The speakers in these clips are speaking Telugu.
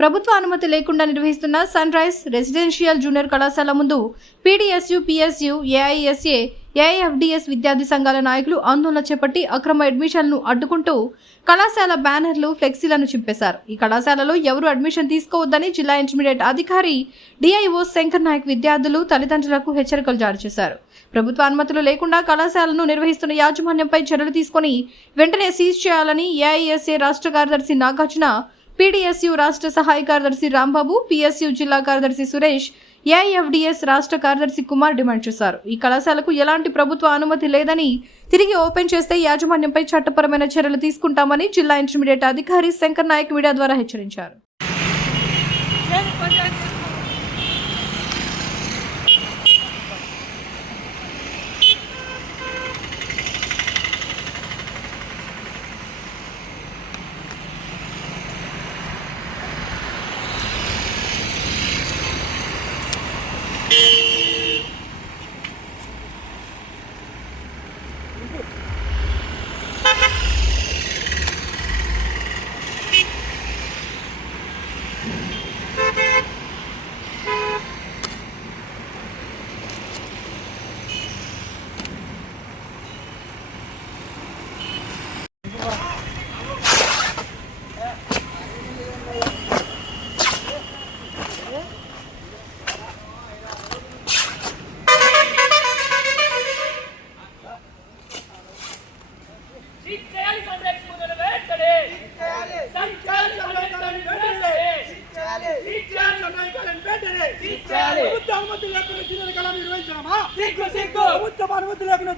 ప్రభుత్వ అనుమతి లేకుండా నిర్వహిస్తున్న సన్ రైజ్ రెసిడెన్షియల్ జూనియర్ కళాశాల ముందు పీడీఎస్యూ, పీఎస్యూ, ఏఐఎస్ఏ, ఏఐఎఫ్డీఎస్ విద్యార్థి సంఘాల నాయకులు ఆందోళన చేపట్టి అక్రమ అడ్మిషన్లను అడ్డుకుంటూ కళాశాల బ్యానర్లు, ఫ్లెక్సీలను చింపేశారు. ఈ కళాశాలలో ఎవరు అడ్మిషన్ తీసుకోవద్దని జిల్లా ఇంటర్మీడియట్ అధికారి డిఐఓ శంకర్ నాయక్ విద్యార్థులు, తల్లిదండ్రులకు హెచ్చరికలు జారీ చేశారు. ప్రభుత్వ అనుమతులు లేకుండా కళాశాలను నిర్వహిస్తున్న యాజమాన్యంపై చర్యలు తీసుకుని వెంటనే సీజ్ చేయాలని ఏఐఎస్ఏ రాష్ట్ర కార్యదర్శి నాగార్జున, పీడీఎస్యూ రాష్ట్ర సహాయ కార్యదర్శి రాంబాబు, పీఎస్యూ జిల్లా కార్యదర్శి సురేష్, ఏఐఎఫ్డీఎస్ రాష్ట్ర కార్యదర్శి కుమార్ డిమాండ్ చేశారు. ఈ కళాశాలకు ఎలాంటి ప్రభుత్వ అనుమతి లేదని, తిరిగి ఓపెన్ చేస్తే యాజమాన్యంపై చట్టపరమైన చర్యలు తీసుకుంటామని జిల్లా ఇంటర్మీడియట్ అధికారి శంకర్ నాయక్ మీడియా ద్వారా హెచ్చరించారు.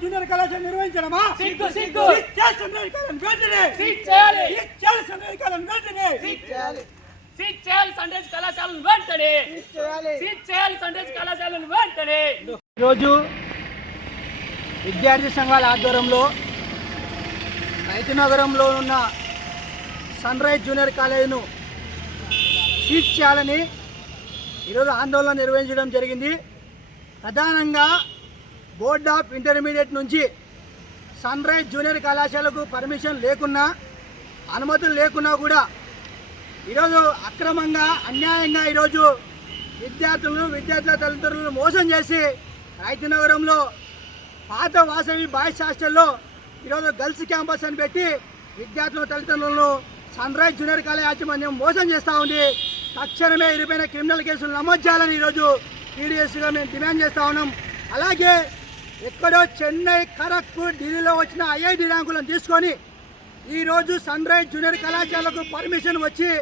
జూనియర్ కళాశాల నిర్వహించడమా? ఈరోజు విద్యార్థి సంఘాల ఆధ్వర్యంలో రైతునగరంలో ఉన్న సన్ రైజ్ జూనియర్ కాలేజీను సీజ్ చేయాలని ఈరోజు ఆందోళన నిర్వహించడం జరిగింది. ప్రధానంగా బోర్డ్ ఆఫ్ ఇంటర్మీడియట్ నుంచి సన్ రైజ్ జూనియర్ కళాశాలకు పర్మిషన్ లేకున్నా, అనుమతులు లేకున్నా కూడా ఈరోజు అక్రమంగా, అన్యాయంగా ఈరోజు విద్యార్థుల తల్లిదండ్రులను మోసం చేసి రైతునగరంలో పాత వాసవి బాయ్స్ హాస్టల్లో ఈరోజు గర్ల్స్ క్యాంపస్ అని పెట్టి విద్యార్థుల తల్లిదండ్రులను సన్ రైజ్ జూనియర్ కాలేజ్ యాజమాన్యం మోసం చేస్తూ ఉంది. తక్షణమే ఇరుపైన క్రిమినల్ కేసులు నమోదు చేయాలని ఈరోజు పీడీఎస్గా మేము డిమాండ్ చేస్తూ ఉన్నాం. అలాగే ఎక్కడో చెన్నై, ఖరగ్పూర్, ఢిల్లీలో వచ్చిన ఐఐటి ర్యాంకులను తీసుకొని ఈరోజు సన్ రైజ్ జూనియర్ కళాశాలకు పర్మిషన్ వచ్చి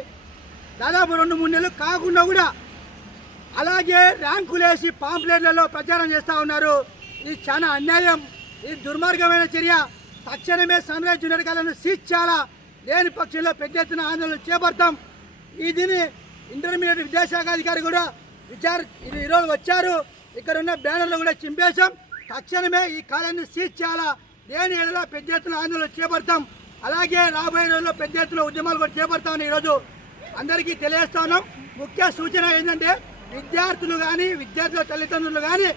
దాదాపు 2-3 నెలలు కాకుండా కూడా అలాగే ర్యాంకులు వేసి పాంప్లెట్లలో ప్రచారం చేస్తూ ఉన్నారు. ఇది చాలా అన్యాయం, ఇది దుర్మార్గమైన చర్య. తక్షణమే సన్ రైజ్ జూనియర్ కళాశాలను సీజ్ చేయాలా, లేని పక్షంలో పెద్ద ఎత్తున ఆందోళన చేపడతాం. దీన్ని ఇంటర్మీడియట్ విద్యాశాఖ అధికారి కూడా ఈరోజు వచ్చారు. ఇక్కడ ఉన్న బ్యానర్లు కూడా చింపేశాం. తక్షణమే ఈ కాలేజీని సీజ్ చేయాలా, లేని ఏళ్ళలో పెద్ద ఎత్తున ఆందోళన చేపడతాం. అలాగే రాబోయే రోజుల్లో పెద్ద ఎత్తున ఉద్యమాలు కూడా చేపడతామని ఈరోజు అందరికీ తెలియజేస్తా ఉన్నాం. ముఖ్య సూచన ఏంటంటే విద్యార్థులు కానీ, విద్యార్థుల తల్లిదండ్రులు కానీ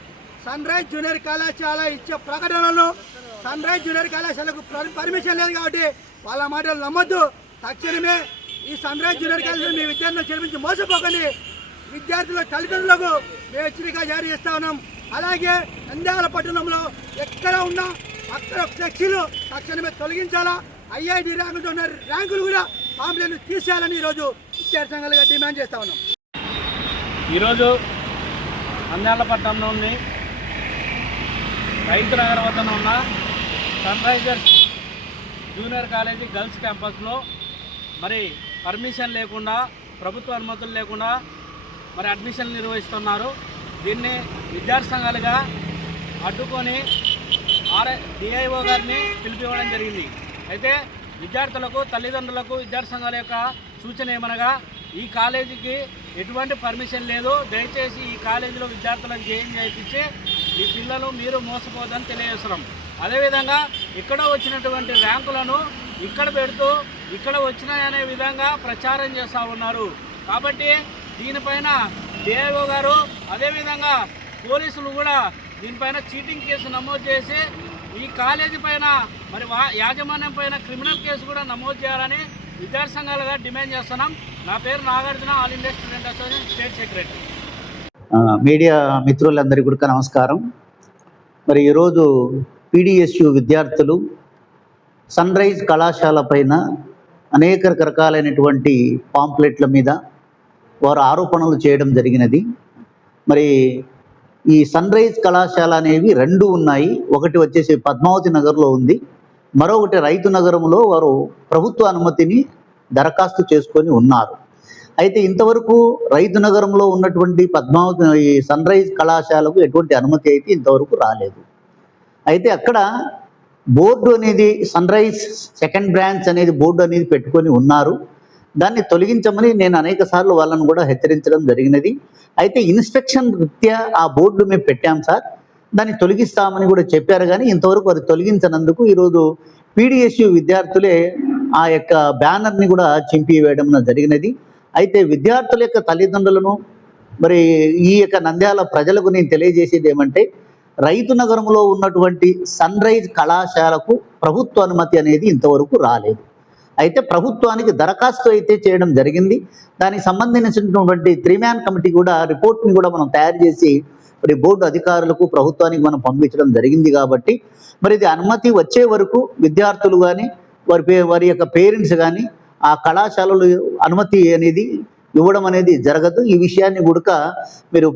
సన్ రైజ్ జూనియర్ కళాశాల ఇచ్చే ప్రకటనలను, సన్ రైజ్ జూనియర్ కళాశాలకు పర్మిషన్ లేదు కాబట్టి వాళ్ళ మాటలు నమ్మొద్దు. తక్షణమే ఈ సన్ రైజ్ జూనియర్ కళాశాల మీ విద్యార్థులను చేర్పించి మోసపోకండి. విద్యార్థుల తల్లిదండ్రులకు మేము హెచ్చరిక జారీ చేస్తా ఉన్నాం. అలాగే నంద్యాల పట్టణంలో ఎక్కడ ఉన్నా అక్కడ ఫ్లెక్సీలు తక్షణమే తొలగించాలా, ఐఐటి ర్యాంకులతో ఉన్న ర్యాంకులు కూడా పాంప్లెట్లు తీసేయాలని ఈరోజు విద్యార్థి సంఘాలుగా డిమాండ్ చేస్తా ఉన్నాం. ఈరోజు నంద్యాల పట్టణంలోని రైతు నగర్ వద్ద ఉన్న Sun Risers Junior College girls క్యాంపస్లో మరి పర్మిషన్ లేకుండా, ప్రభుత్వ అనుమతులు లేకుండా మరి అడ్మిషన్లు నిర్వహిస్తున్నారు. దీన్ని విద్యార్థి సంఘాలుగా అడ్డుకొని డిఐఓ గారిని పిలిపివ్వడం జరిగింది. అయితే విద్యార్థులకు, తల్లిదండ్రులకు విద్యార్థి సంఘాల యొక్క సూచన ఏమనగా, ఈ కాలేజీకి ఎటువంటి పర్మిషన్ లేదు, దయచేసి ఈ కాలేజీలో విద్యార్థులకు జాయిన్ చేయించి మీ పిల్లలు మీరు మోసపోదని తెలియజేస్తున్నాం. అదేవిధంగా ఇక్కడ వచ్చినటువంటి ర్యాంకులను ఇక్కడ పెడుతూ ఇక్కడ వచ్చినాయనే విధంగా ప్రచారం చేస్తూ ఉన్నారు. కాబట్టి దీనిపైన డిఐఓ గారు, అదేవిధంగా పోలీసులు కూడా దీనిపైన చీటింగ్ కేసు నమోదు చేసి ఈ కాలేజీ పైన మరి యాజమాన్యం పైన క్రిమినల్ కేసు కూడా నమోదు చేయాలని విద్యార్థి సంఘాలుగా డిమాండ్ చేస్తున్నాం. నా పేరు Nagarjuna, all India student association state secretary. Media మిత్రులందరికీ కూడా నమస్కారం. మరి ఈరోజు పీడిఎస్యు విద్యార్థులు సన్ రైజ్ కళాశాల పైన అనేక రకాలైనటువంటి పాంప్లెట్ల మీద వారు ఆరోపణలు చేయడం జరిగినది. మరి ఈ సన్ రైజ్ కళాశాల అనేవి రెండు ఉన్నాయి. ఒకటి వచ్చేసి పద్మావతి నగర్లో ఉంది, మరొకటి రైతు నగరంలో వారు ప్రభుత్వ అనుమతిని దరఖాస్తు చేసుకొని ఉన్నారు. అయితే ఇంతవరకు రైతు నగరంలో ఉన్నటువంటి పద్మావతి ఈ సన్ రైజ్ కళాశాలకు ఎటువంటి అనుమతి అయితే ఇంతవరకు రాలేదు. అయితే అక్కడ బోర్డు అనేది సన్ రైజ్ సెకండ్ బ్రాంచ్ అనేది బోర్డు అనేది పెట్టుకొని ఉన్నారు. దాన్ని తొలగించమని నేను అనేక సార్లు వాళ్ళను కూడా హెచ్చరించడం జరిగినది. అయితే ఇన్స్పెక్షన్ రీత్యా ఆ బోర్డు మేము పెట్టాం సార్, దాన్ని తొలగిస్తామని కూడా చెప్పారు. కానీ ఇంతవరకు అది తొలగించనందుకు ఈరోజు పీడిఎస్యు విద్యార్థులే ఆ యొక్క బ్యానర్ని కూడా చింపివేయడం జరిగినది. అయితే విద్యార్థుల యొక్క తల్లిదండ్రులను మరి ఈ యొక్క నంద్యాల ప్రజలకు నేను తెలియజేసేది ఏమంటే, రైతు నగరంలో ఉన్నటువంటి సన్ రైజ్ కళాశాలకు ప్రభుత్వ అనుమతి అనేది ఇంతవరకు రాలేదు. అయితే ప్రభుత్వానికి దరఖాస్తు అయితే చేయడం జరిగింది. దానికి సంబంధించినటువంటి 3-man కమిటీ కూడా రిపోర్ట్ని కూడా మనం తయారు చేసి మరి బోర్డు అధికారులకు ప్రభుత్వానికి మనం పంపించడం జరిగింది. కాబట్టి మరి ఇది అనుమతి వచ్చే వరకు విద్యార్థులు కానీ వారి యొక్క పేరెంట్స్ కానీ ఆ కళాశాలలు అనుమతి అనేది ఇవ్వడం అనేది జరగదు. ఈ విషయాన్ని కూడా మీరు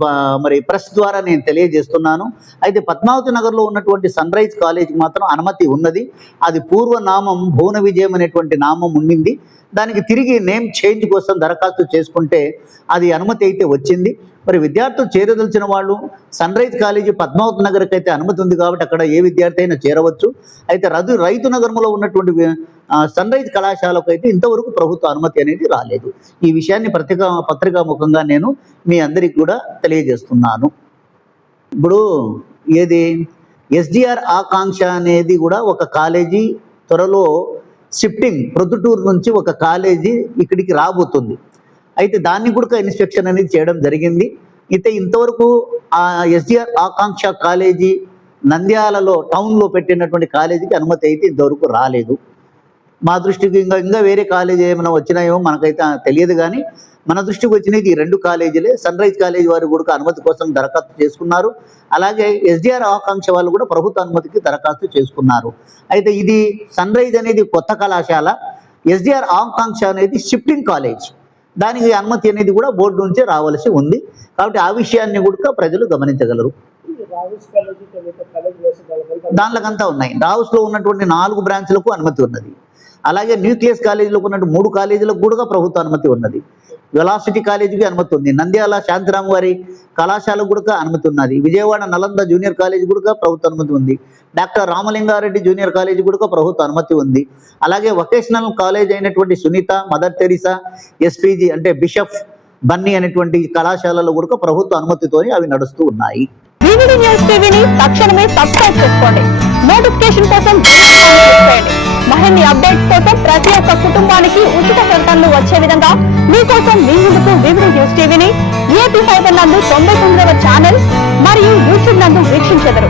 మరి ప్రెస్ ద్వారా నేను తెలియజేస్తున్నాను. అయితే పద్మావతి నగర్లో ఉన్నటువంటి సన్ రైజ్ కాలేజీకి మాత్రం అనుమతి ఉన్నది. అది పూర్వనామం భువన విజయం అనేటువంటి నామం ఉండింది. దానికి తిరిగి నేమ్ చేంజ్ కోసం దరఖాస్తు చేసుకుంటే అది అనుమతి అయితే వచ్చింది. మరి విద్యార్థులు చేరదలిచిన వాళ్ళు సన్ రైజ్ కాలేజీ పద్మావతి నగర్కి అయితే అనుమతి ఉంది కాబట్టి అక్కడ ఏ విద్యార్థి అయినా చేరవచ్చు. అయితే రైతు నగరంలో ఉన్నటువంటి సన్ రైజ్ కళాశాలకు అయితే ఇంతవరకు ప్రభుత్వ అనుమతి అనేది రాలేదు. ఈ విషయాన్ని పత్రికాముఖంగా నేను మీ అందరికీ కూడా తెలియజేస్తున్నాను. ఇప్పుడు ఏది ఎస్డిఆర్ ఆకాంక్ష అనేది కూడా ఒక కాలేజీ త్వరలో షిఫ్టింగ్ ప్రొద్దుటూరు నుంచి ఒక కాలేజీ ఇక్కడికి రాబోతుంది. అయితే దాన్ని కూడా ఇన్స్పెక్షన్ అనేది చేయడం జరిగింది. అయితే ఇంతవరకు ఆ ఎస్డిఆర్ ఆకాంక్ష కాలేజీ నంద్యాలలో టౌన్లో పెట్టినటువంటి కాలేజీకి అనుమతి అయితే ఇంతవరకు రాలేదు. మా దృష్టికి ఇంకా వేరే కాలేజీ ఏమైనా వచ్చినాయేమో మనకైతే తెలియదు. కానీ మన దృష్టికి వచ్చినది ఈ రెండు కాలేజీలే. సన్ రైజ్ కాలేజీ వారు కూడా అనుమతి కోసం దరఖాస్తు చేసుకున్నారు. అలాగే ఎస్డిఆర్ ఆకాంక్ష వాళ్ళు కూడా ప్రభుత్వ అనుమతికి దరఖాస్తు చేసుకున్నారు. అయితే ఇది సన్ రైజ్ అనేది కొత్త కళాశాల, ఎస్డిఆర్ ఆకాంక్ష అనేది షిఫ్టింగ్ కాలేజ్. దానికి అనుమతి అనేది కూడా బోర్డు నుంచే రావాల్సి ఉంది. కాబట్టి ఆ విషయాన్ని కూడా ప్రజలు గమనించగలరు. దానికంతా ఉన్నాయి. రావుస్లో ఉన్నటువంటి 4 బ్రాంచ్లకు అనుమతి ఉన్నది. అలాగే న్యూక్లియస్ కాలేజీలకు ఉన్నటువంటి 3 కాలేజీలకు కూడా ప్రభుత్వ అనుమతి ఉన్నది. వెలాసిటీ కాలేజీకి అనుమతి ఉంది. నంద్యాల శాంతిరామ్ వారి కళాశాలకు కూడా అనుమతి ఉన్నది. విజయవాడ నలంద జూనియర్ కాలేజీ కూడా ప్రభుత్వ అనుమతి ఉంది. డాక్టర్ రామలింగారెడ్డి జూనియర్ కాలేజీ కూడా ప్రభుత్వ అనుమతి ఉంది. అలాగే వొకేషనల్ కాలేజ్ అయినటువంటి సునీత, మదర్ తెరీసా, ఎస్పీజీ అంటే బిషప్ బన్నీ అనేటువంటి కళాశాలలో కూడా ప్రభుత్వ అనుమతితో అవి నడుస్తూ ఉన్నాయి. వివిడి న్యూస్ టీవీని తక్షణమే సబ్స్క్రైబ్ చేసుకోండి. నోటిఫికేషన్ కోసం బెల్ ఐకాన్ క్లిక్ చేయండి. మరిన్ని అప్డేట్స్ కోసం ప్రతి ఒక్క కుటుంబానికి ఉచిత ప్రకటనలు వచ్చే విధంగా మీకోసం మీ ముందుకు వివిడి న్యూస్ టీవీని ఏపీ ఫైబర్ నందు 99వ ఛానల్ మరియు యూట్యూబ్ నందు వీక్షించెదరు.